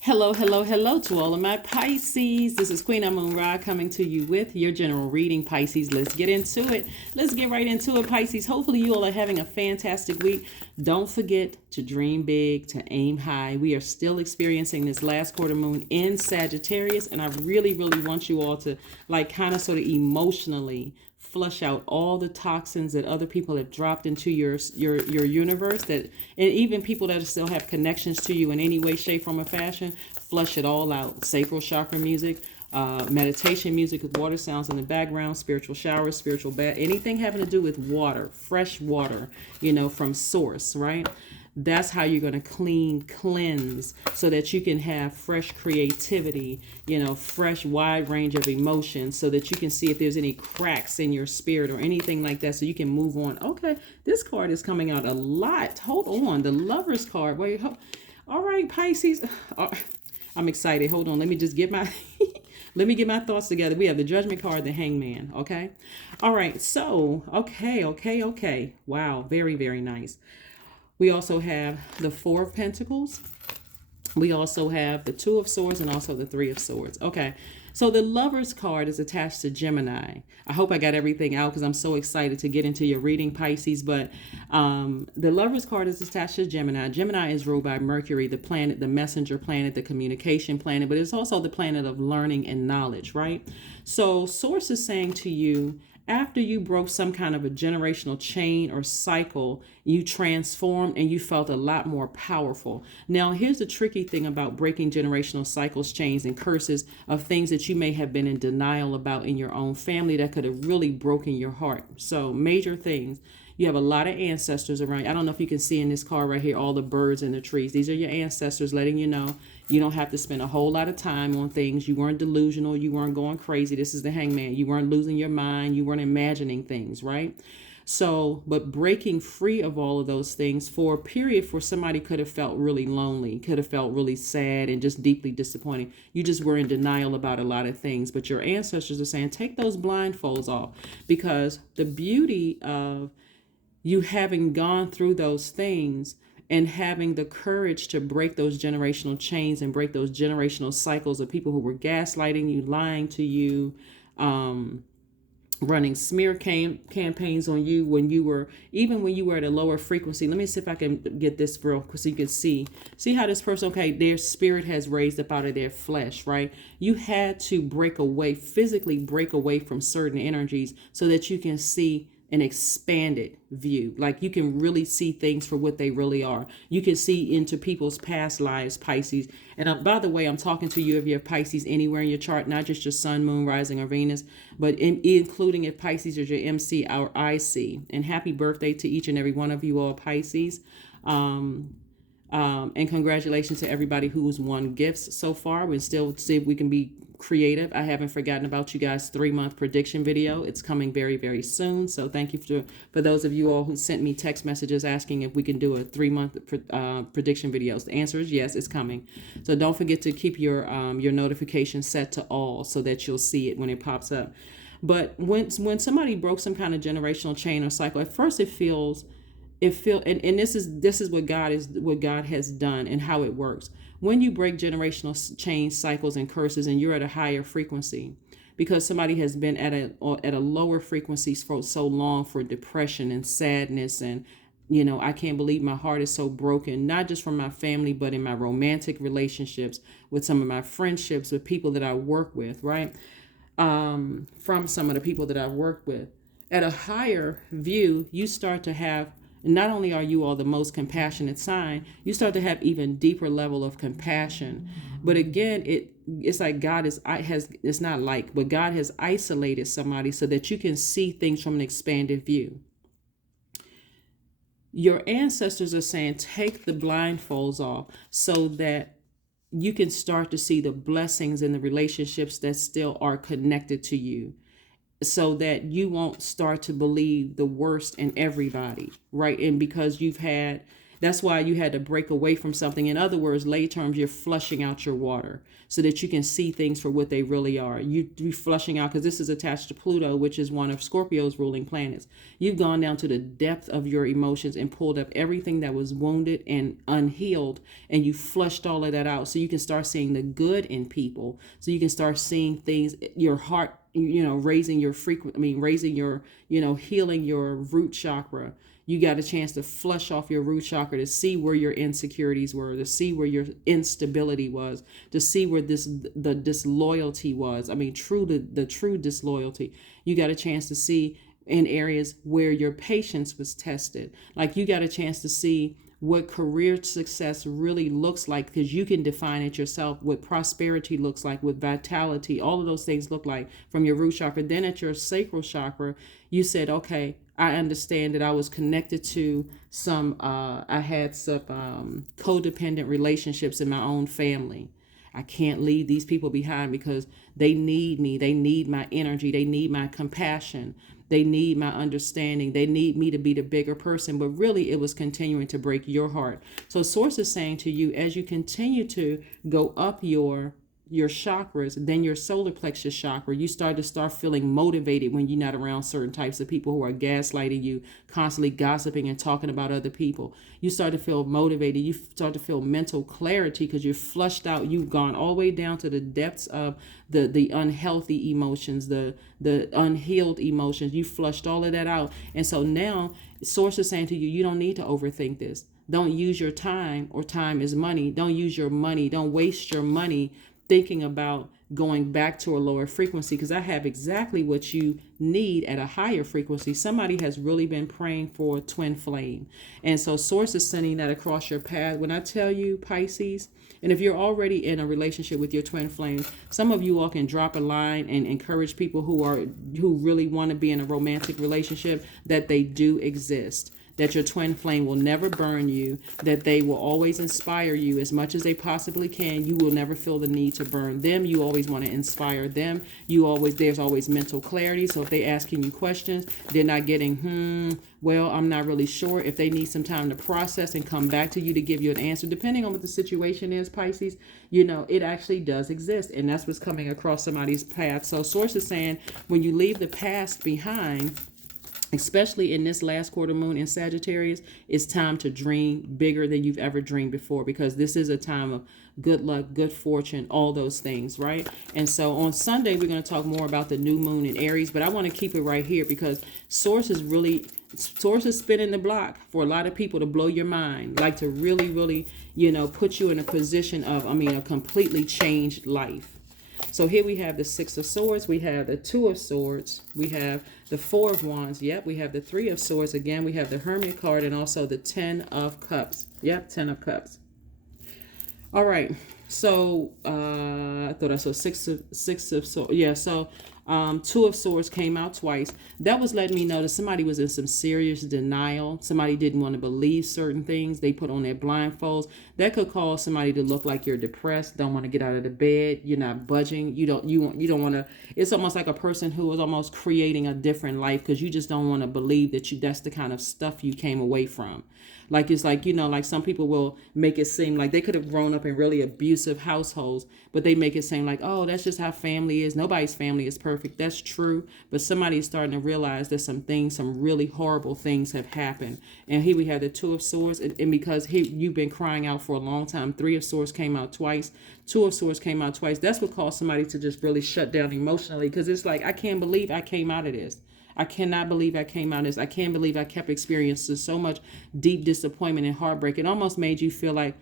Hello, hello, hello to all of my Pisces. This is Queen Amun Ra coming to you with your general reading, Pisces. Let's get into it. Let's get right into it, Pisces. Hopefully you all are having a fantastic week. Don't forget to dream big, to aim high. We are still experiencing this last quarter moon in Sagittarius, and I really, really want you all to kind of sort of emotionally flush out all the toxins that other people have dropped into your universe, that and even people that still have connections to you in any way, shape, form, or fashion. Flush it all out. Sacral chakra music, meditation music with water sounds in the background, spiritual showers, spiritual bath, anything having to do with water, fresh water, from source, right? That's how you're going to cleanse so that you can have fresh creativity, fresh wide range of emotions, so that you can see if there's any cracks in your spirit or anything like that, so you can move on. Okay, this card is coming out a lot. Hold on, the Lover's card. Wait, all right, Pisces. I'm excited. Hold on, let me just get my let me get my thoughts together. We have the Judgment card, the Hangman. Okay, all right. So okay. Wow, very, very nice. We also have the Four of Pentacles. We also have the Two of Swords and also the Three of Swords. Okay, so the Lover's card is attached to Gemini. I hope I got everything out because I'm so excited to get into your reading, Pisces. But the Lover's card is attached to Gemini. Gemini is ruled by Mercury, the planet, the messenger planet, the communication planet, but it's also the planet of learning and knowledge, right? So Source is saying to you, after you broke some kind of a generational chain or cycle, you transformed and you felt a lot more powerful. Now, here's the tricky thing about breaking generational cycles, chains, and curses of things that you may have been in denial about in your own family that could have really broken your heart. So, major things. You have a lot of ancestors around. I don't know if you can see in this card right here, all the birds and the trees. These are your ancestors letting you know you don't have to spend a whole lot of time on things. You weren't delusional. You weren't going crazy. This is the Hangman. You weren't losing your mind. You weren't imagining things, right? So, but breaking free of all of those things for a period for somebody could have felt really lonely, could have felt really sad and just deeply disappointing. You just were in denial about a lot of things. But your ancestors are saying, take those blindfolds off, because the beauty of you having gone through those things and having the courage to break those generational chains and break those generational cycles of people who were gaslighting you, lying to you, running smear campaigns on you when you were, even when you were at a lower frequency. Let me see if I can get this real so you can see how this person, okay, their spirit has raised up out of their flesh, right? You had to break away, physically break away from certain energies so that you can see an expanded view. Like, you can really see things for what they really are. You can see into people's past lives, Pisces. And by the way, I'm talking to you if you have Pisces anywhere in your chart, not just your sun, moon, rising, or Venus, but including if Pisces is your MC or IC. And happy birthday to each and every one of you all, Pisces. And congratulations to everybody who's won gifts so far. We still see if we can be creative. I haven't forgotten about you guys' 3-month prediction video. It's coming very, very soon. So thank you for those of you all who sent me text messages asking if we can do a 3-month prediction videos. The answer is yes, it's coming. So don't forget to keep your notifications set to all so that you'll see it when it pops up. But when somebody broke some kind of generational chain or cycle, at first and this is what God has done and how it works. When you break generational chain cycles and curses and you're at a higher frequency, because somebody has been at a lower frequency for so long, for depression and sadness and I can't believe my heart is so broken, not just from my family, but in my romantic relationships, with some of my friendships, with people that I work with, right? From some of the people that I've worked with. At a higher view, you start to have, not only are you all the most compassionate sign, you start to have even deeper level of compassion. But again, it's like God it's not like, but God has isolated somebody so that you can see things from an expanded view. Your ancestors are saying, take the blindfolds off so that you can start to see the blessings in the relationships that still are connected to you, so that you won't start to believe the worst in everybody, right? And because you've had, That's why you had to break away from something. In other words, lay terms, you're flushing out your water so that you can see things for what they really are. You're flushing out, because this is attached to Pluto, which is one of Scorpio's ruling planets. You've gone down to the depth of your emotions and pulled up everything that was wounded and unhealed, and you flushed all of that out so you can start seeing the good in people, so you can start seeing things, your heart, raising your raising your, healing your root chakra. You got a chance to flush off your root chakra to see where your insecurities were, to see where your instability was, to see where the disloyalty was. The true disloyalty. You got a chance to see in areas where your patience was tested. Like, you got a chance to see what career success really looks like, because you can define it yourself, what prosperity looks like, what vitality, all of those things look like from your root chakra. Then at your sacral chakra, you said, okay, I understand that I was connected to I had some codependent relationships in my own family. I can't leave these people behind because they need me. They need my energy. They need my compassion. They need my understanding. They need me to be the bigger person. But really, it was continuing to break your heart. So Source is saying to you, as you continue to go up your chakras, then your solar plexus chakra, you start feeling motivated when you're not around certain types of people who are gaslighting you, constantly gossiping and talking about other people. You start to feel motivated. You start to feel mental clarity because you're flushed out. You've gone all the way down to the depths of the unhealthy emotions, the unhealed emotions. You flushed all of that out. And so now Source is saying to you, you don't need to overthink this. Don't use your time, or time is money. Don't use your money. Don't waste your money thinking about going back to a lower frequency, because I have exactly what you need at a higher frequency. Somebody has really been praying for a twin flame. And so Source is sending that across your path. When I tell you, Pisces, and if you're already in a relationship with your twin flame, some of you all can drop a line and encourage people who really want to be in a romantic relationship, that they do exist. That your twin flame will never burn you, that they will always inspire you as much as they possibly can. You will never feel the need to burn them. You always want to inspire them. There's always mental clarity. So if they're asking you questions, they're not getting, well, I'm not really sure. If they need some time to process and come back to you to give you an answer, depending on what the situation is, Pisces, it actually does exist. And that's what's coming across somebody's path. So Source is saying, when you leave the past behind, especially in this last quarter moon in Sagittarius, it's time to dream bigger than you've ever dreamed before, because this is a time of good luck, good fortune, all those things, right? And so on Sunday, we're going to talk more about the new moon in Aries, but I want to keep it right here because Source is spinning the block for a lot of people to blow your mind, like to really, really, put you in a position of, a completely changed life. So here we have the Six of Swords, we have the Two of Swords, we have the Four of Wands, we have the Three of Swords, again, we have the Hermit card, and also the Ten of Cups, 10 of Cups. All right, so I thought I saw six of swords. So Two of Swords came out twice. That was letting me know that somebody was in some serious denial. Somebody didn't want to believe certain things. They put on their blindfolds. That could cause somebody to look like you're depressed, don't want to get out of the bed, you're not budging, you don't want to. It's almost like a person who is almost creating a different life because you just don't want to believe that's the kind of stuff you came away from. Like, it's like, like some people will make it seem like they could have grown up in really abusive households, but they make it seem like, oh, that's just how family is. Nobody's family is perfect. That's true. But somebody is starting to realize that some really horrible things have happened. And here we have the Two of Swords. And because you've been crying out for a long time, Three of Swords came out twice. Two of Swords came out twice. That's what caused somebody to just really shut down emotionally, because it's like, I can't believe I came out of this. I cannot believe I came out of this. I can't believe I kept experiencing so much deep disappointment and heartbreak. It almost made you feel like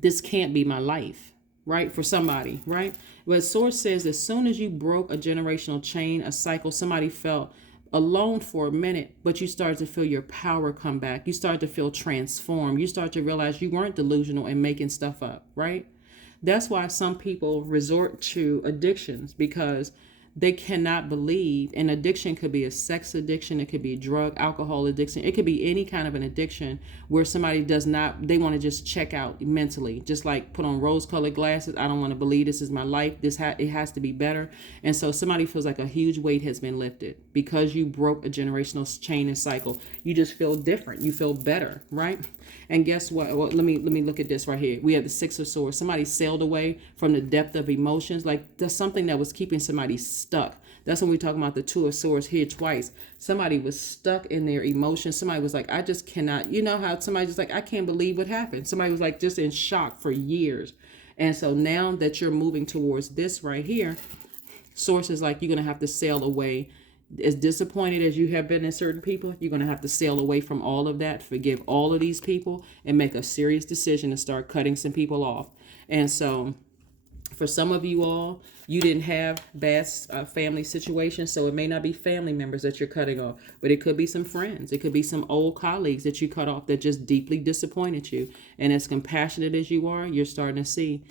this can't be my life, right? For somebody, right? But Source says as soon as you broke a generational chain, a cycle, somebody felt alone for a minute, but you started to feel your power come back. You started to feel transformed. You start to realize you weren't delusional and making stuff up, right? That's why some people resort to addictions, because they cannot believe. And addiction could be a sex addiction, it could be drug, alcohol addiction, it could be any kind of an addiction where somebody does not, they want to just check out mentally, just like put on rose colored glasses. I don't want to believe this is my life. It has to be better. And so somebody feels like a huge weight has been lifted because you broke a generational chain and cycle. You just feel different. You feel better, right? And guess what? Well, let me look at this right here. We have the Six of Swords. Somebody sailed away from the depth of emotions. Like that's something that was keeping somebody stuck. That's when we talk about the Two of Swords here twice. Somebody was stuck in their emotions. Somebody was like, I just cannot. You know how somebody just like, I can't believe what happened. Somebody was like just in shock for years. And so now that you're moving towards this right here, Source is like, you're going to have to sail away. As disappointed as you have been in certain people, you're going to have to sail away from all of that, forgive all of these people, and make a serious decision to start cutting some people off. And so for some of you all, you didn't have bad family situations, so it may not be family members that you're cutting off, but it could be some friends. It could be some old colleagues that you cut off that just deeply disappointed you. And as compassionate as you are, you're starting to see,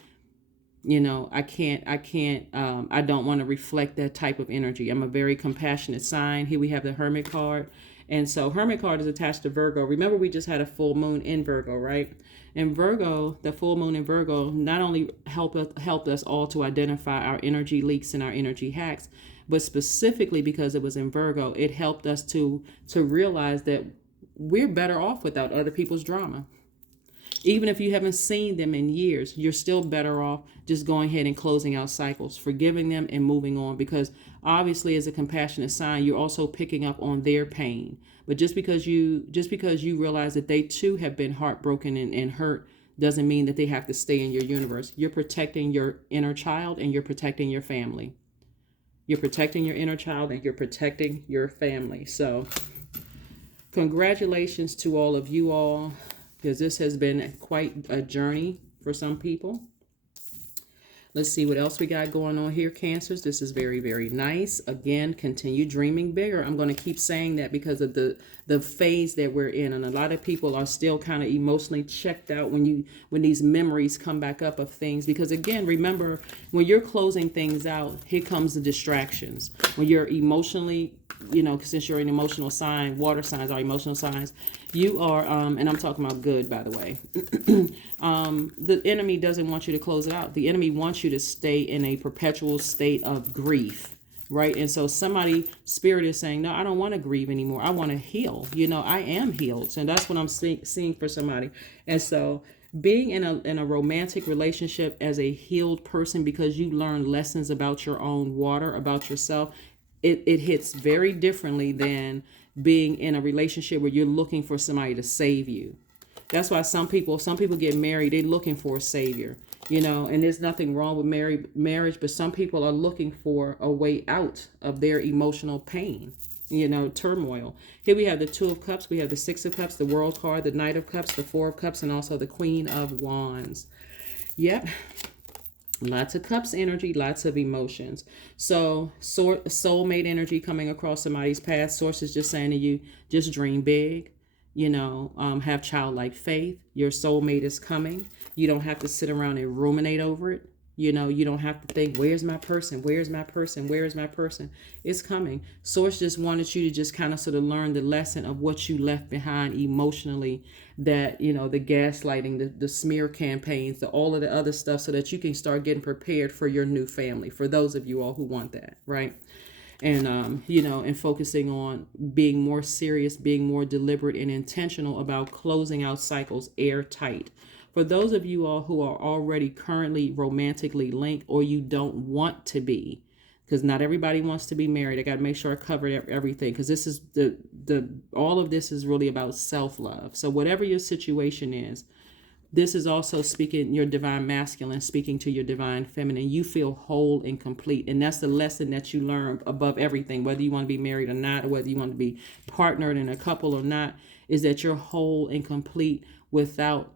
you know, I don't want to reflect that type of energy. I'm a very compassionate sign. Here we have the Hermit card. And so Hermit card is attached to Virgo. Remember, we just had a full moon in Virgo, right? And Virgo, the full moon in Virgo, not only helped us all to identify our energy leaks and our energy hacks, but specifically because it was in Virgo, it helped us to realize that we're better off without other people's drama. Even if you haven't seen them in years, you're still better off just going ahead and closing out cycles, forgiving them and moving on. Because obviously, as a compassionate sign, you're also picking up on their pain. But just because you realize that they too have been heartbroken and hurt doesn't mean that they have to stay in your universe. You're protecting your inner child and you're protecting your family. You're protecting your inner child and you're protecting your family. So congratulations to all of you all, because this has been quite a journey for some people. Let's see what else we got going on here, Cancers. This is very, very nice. Again, continue dreaming bigger. I'm going to keep saying that because of the phase that we're in. And a lot of people are still kind of emotionally checked out when these memories come back up of things. Because again, remember, when you're closing things out, here comes the distractions. When you're emotionally, you know, since you're an emotional sign, water signs are emotional signs, you are, and I'm talking about good, by the way, the enemy doesn't want you to close it out. The enemy wants you to stay in a perpetual state of grief, right? And so spirit is saying, no, I don't want to grieve anymore. I want to heal. You know, I am healed. And that's what I'm seeing for somebody. And so being in a romantic relationship as a healed person, because you learn lessons about your own water, about yourself, it hits very differently than being in a relationship where you're looking for somebody to save you. That's why some people get married, they're looking for a savior, you know, and there's nothing wrong with marriage, but some people are looking for a way out of their emotional pain, you know, turmoil. Here we have the Two of Cups, we have the Six of Cups, the World card, the Knight of Cups, the Four of Cups, and also the Queen of Wands. Yep. Lots of cups energy, lots of emotions. So soulmate energy coming across somebody's path. Source is just saying to you, just dream big, you know, have childlike faith. Your soulmate is coming. You don't have to sit around and ruminate over it. You know, you don't have to think, where's my person? Where's my person? Where's my person? It's coming. Source just wanted you to just kind of sort of learn the lesson of what you left behind emotionally, that, you know, the gaslighting, the smear campaigns, all of the other stuff, so that you can start getting prepared for your new family, for those of you all who want that, right? And, you know, and focusing on being more serious, being more deliberate and intentional about closing out cycles airtight. For those of you all who are already currently romantically linked, or you don't want to be, because not everybody wants to be married. I got to make sure I cover everything, because this is all of this is really about self-love. So whatever your situation is, this is also speaking your divine masculine, speaking to your divine feminine. You feel whole and complete. And that's the lesson that you learn above everything, whether you want to be married or not, or whether you want to be partnered in a couple or not, is that you're whole and complete without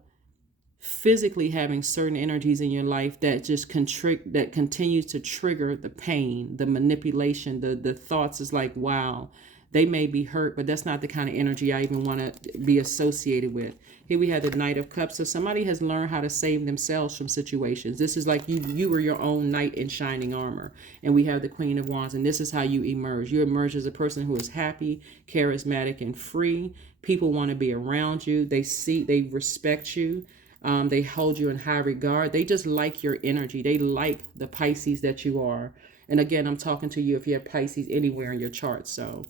physically having certain energies in your life that just that continues to trigger the pain, the manipulation, the thoughts. Is like, wow, They may be hurt, but that's not the kind of energy I even want to be associated with. Here we have the Knight of Cups. So somebody has learned how to save themselves from situations. This is like you were your own knight in shining armor. And we have the Queen of Wands, and this is how you emerge. You emerge as a person who is happy, charismatic, and free. People want to be around you. They respect you. They hold you in high regard. They just like your energy. They like the Pisces that you are. And again, I'm talking to you if you have Pisces anywhere in your chart. So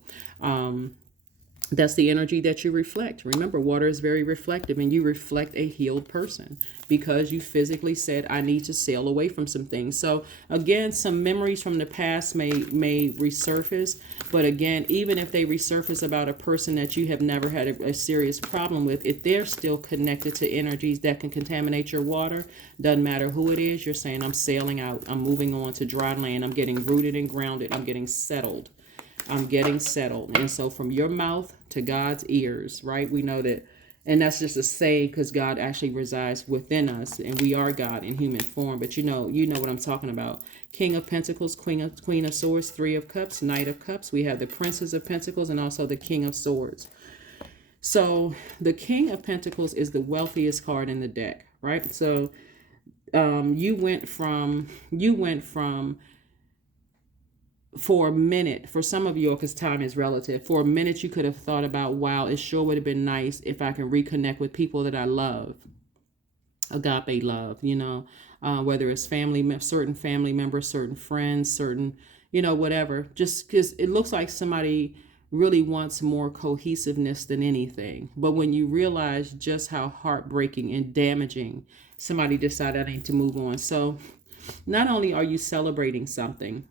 that's the energy that you reflect. Remember, water is very reflective, and you reflect a healed person because you physically said, I need to sail away from some things. So again, some memories from the past may resurface. But again, even if they resurface about a person that you have never had a serious problem with, if they're still connected to energies that can contaminate your water, doesn't matter who it is, you're saying, I'm sailing out. I'm moving on to dry land. I'm getting rooted and grounded. I'm getting settled. I'm getting settled. And so from your mouth to God's ears, right? We know that, and that's just a saying because God actually resides within us, and we are God in human form. But you know what I'm talking about. King of Pentacles, Queen of Swords, Three of Cups, Knight of Cups. We have the Princess of Pentacles and also the King of Swords. So the King of Pentacles is the wealthiest card in the deck, right? So you went from for a minute, for some of you, because time is relative, for a minute you could have thought about, wow, it sure would have been nice if I can reconnect with people that I love. Agape love, whether it's certain family members, certain friends, certain, whatever. Just because it looks like somebody really wants more cohesiveness than anything. But when you realize just how heartbreaking and damaging, somebody decided I need to move on. So not only are you celebrating something,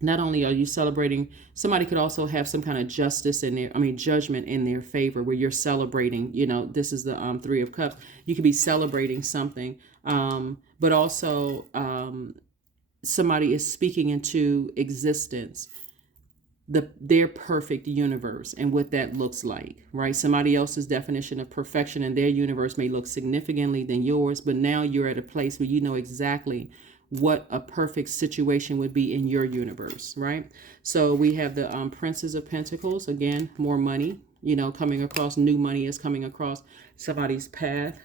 not only are you celebrating, somebody could also have some kind of judgment in their favor where you're celebrating, this is the Three of Cups. You could be celebrating something, but also somebody is speaking into existence their perfect universe and what that looks like, right? Somebody else's definition of perfection in their universe may look significantly than yours, but now you're at a place where you know exactly what a perfect situation would be in your universe, right? So we have the Princess of Pentacles, again, more money, coming across, new money is coming across somebody's path.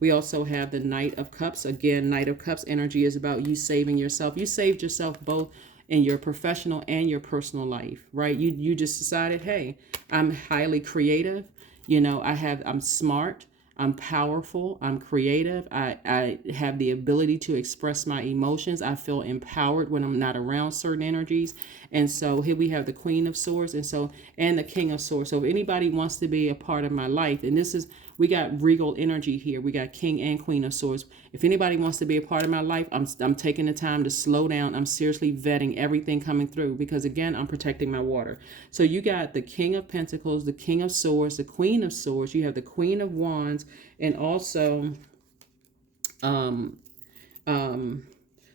We also have the Knight of Cups. Again, Knight of Cups energy is about you saving yourself. You saved yourself both in your professional and your personal life, right? You just decided, hey, I'm highly creative. I'm smart. I'm powerful. I'm creative. I have the ability to express my emotions. I feel empowered when I'm not around certain energies. And so here we have the Queen of Swords and the King of Swords. So if anybody wants to be a part of my life, and we got regal energy here. We got King and Queen of Swords. If anybody wants to be a part of my life, I'm taking the time to slow down. I'm seriously vetting everything coming through because, again, I'm protecting my water. So you got the King of Pentacles, the King of Swords, the Queen of Swords. You have the Queen of Wands, and also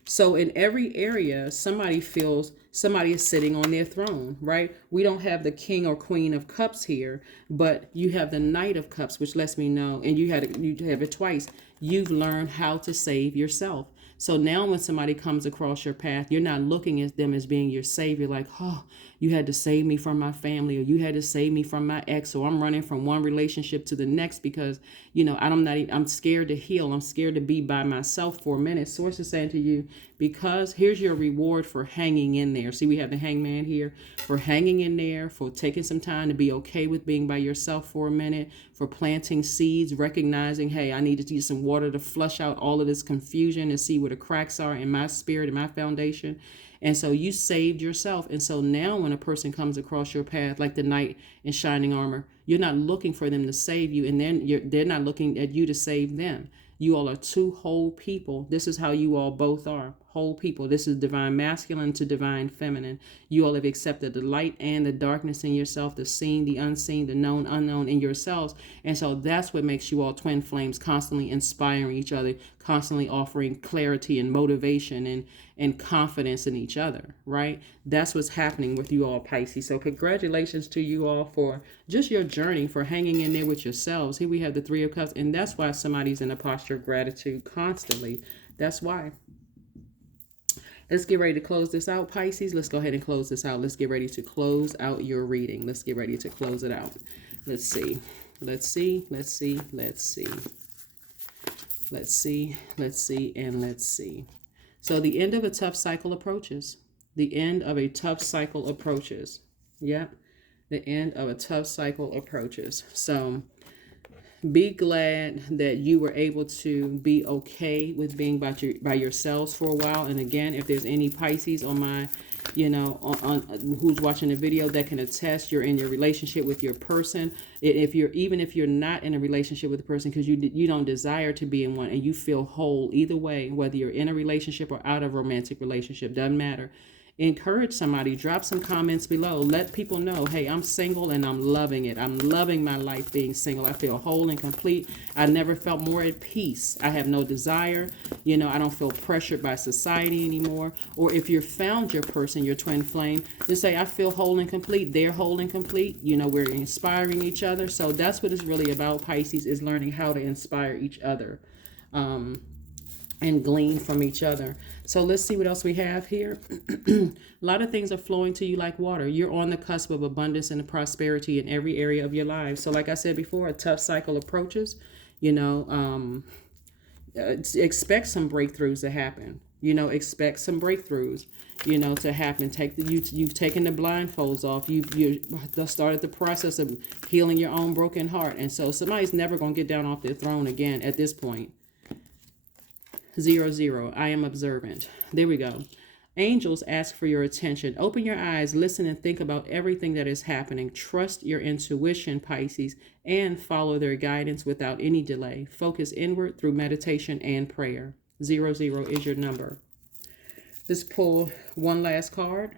so in every area, somebody feels somebody is sitting on their throne, right? We don't have the King or Queen of Cups here, but you have the Knight of Cups, which lets me know, and you have it twice. You've learned how to save yourself. So now when somebody comes across your path, you're not looking at them as being your savior, like, oh, you had to save me from my family, or you had to save me from my ex, or I'm running from one relationship to the next because, I'm scared to heal. I'm scared to be by myself for a minute. Source is saying to you, because here's your reward for hanging in there. See, we have the Hangman here, for hanging in there, for taking some time to be okay with being by yourself for a minute, for planting seeds, recognizing, hey, I need to use some water to flush out all of this confusion and see where the cracks are in my spirit and my foundation. And so you saved yourself. And so now when a person comes across your path, like the knight in shining armor, you're not looking for them to save you, and then they're not looking at you to save them. You all are two whole people. This is how you all both are, whole people. This is divine masculine to divine feminine. You all have accepted the light and the darkness in yourself, the seen, the unseen, the known, unknown in yourselves. And so that's what makes you all twin flames, constantly inspiring each other, constantly offering clarity and motivation and confidence in each other, right? That's what's happening with you all, Pisces. So congratulations to you all for just your journey, for hanging in there with yourselves. Here we have the Three of Cups, and that's why somebody's in a posture of gratitude constantly. That's why. Let's get ready to close this out, Pisces. Let's go ahead and close this out. Let's get ready to close out your reading. Let's get ready to close it out. Let's see. Let's see. Let's see. Let's see. Let's see. Let's see. And let's see. So the end of a tough cycle approaches. The end of a tough cycle approaches. Yep. The end of a tough cycle approaches. So be glad that you were able to be okay with being by yourselves for a while. And again, if there's any Pisces on my, on who's watching the video that can attest, you're in your relationship with your person. Even if you're not in a relationship with a person because you don't desire to be in one and you feel whole either way, whether you're in a relationship or out of a romantic relationship, doesn't matter. Encourage somebody, drop some comments below. Let people know, hey, I'm single and I'm loving it. I'm loving my life being single. I feel whole and complete. I never felt more at peace. I have no desire. I don't feel pressured by society anymore. Or if you found your person, your twin flame, just say, I feel whole and complete. They're whole and complete. We're inspiring each other. So that's what it's really about, Pisces, is learning how to inspire each other. And glean from each other. So let's see what else we have here. A lot of things are flowing to you like water. You're on the cusp of abundance and prosperity in every area of your life. So like I said before, a tough cycle approaches. Expect some breakthroughs to happen. Expect some breakthroughs, to happen. You've taken the blindfolds off. You started the process of healing your own broken heart. And so somebody's never going to get down off their throne again at this point. 0, I am observant. There we go. Angels ask for your attention. Open your eyes, listen, and think about everything that is happening. Trust your intuition, Pisces, and follow their guidance without any delay. Focus inward through meditation and prayer. 0 is your number. Let's pull one last card.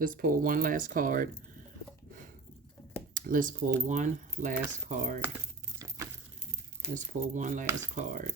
Let's pull one last card. Let's pull one last card. Let's pull one last card.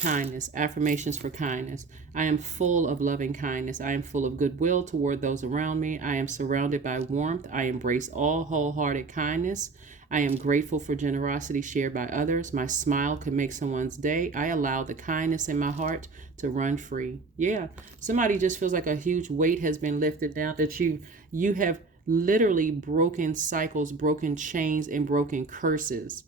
Kindness, affirmations for kindness. I am full of loving kindness. I am full of goodwill toward those around me. I am surrounded by warmth. I embrace all wholehearted kindness. I am grateful for generosity shared by others. My smile can make someone's day. I allow the kindness in my heart to run free. Yeah, somebody just feels like a huge weight has been lifted down, that you have literally broken cycles, broken chains, and broken curses.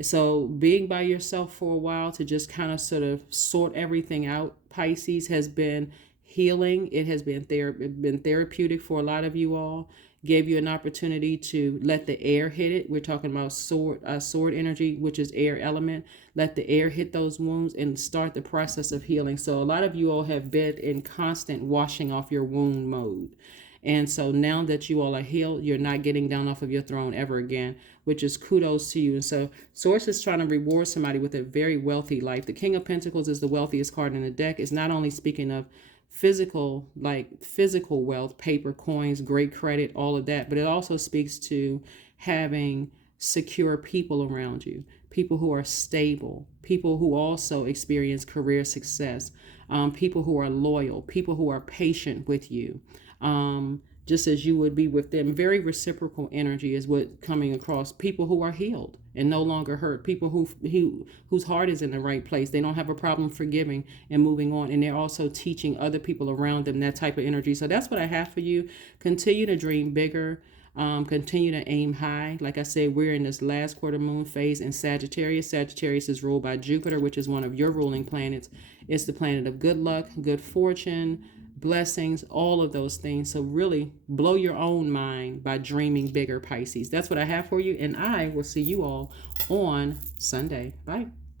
So being by yourself for a while to just kind of sort of sort everything out, Pisces, has been healing. It has been therapeutic for a lot of you all. Gave you an opportunity to let the air hit it. We're talking about sword energy, which is air element. Let the air hit those wounds and start the process of healing. So a lot of you all have been in constant washing off your wound mode. And so now that you all are healed, you're not getting down off of your throne ever again, which is kudos to you. And so Source is trying to reward somebody with a very wealthy life. The King of Pentacles is the wealthiest card in the deck. It's not only speaking of physical wealth, paper, coins, great credit, all of that, but it also speaks to having secure people around you, people who are stable, people who also experience career success, people who are loyal, people who are patient with you. Just as you would be with them. Very reciprocal energy is what coming across. People who are healed and no longer hurt. People whose heart is in the right place. They don't have a problem forgiving and moving on. And they're also teaching other people around them that type of energy. So that's what I have for you. Continue to dream bigger. Continue to aim high. Like I said, we're in this last quarter moon phase in Sagittarius. Sagittarius is ruled by Jupiter, which is one of your ruling planets. It's the planet of good luck, good fortune, blessings, all of those things. So really blow your own mind by dreaming bigger, Pisces. That's what I have for you, and I will see you all on Sunday. Bye.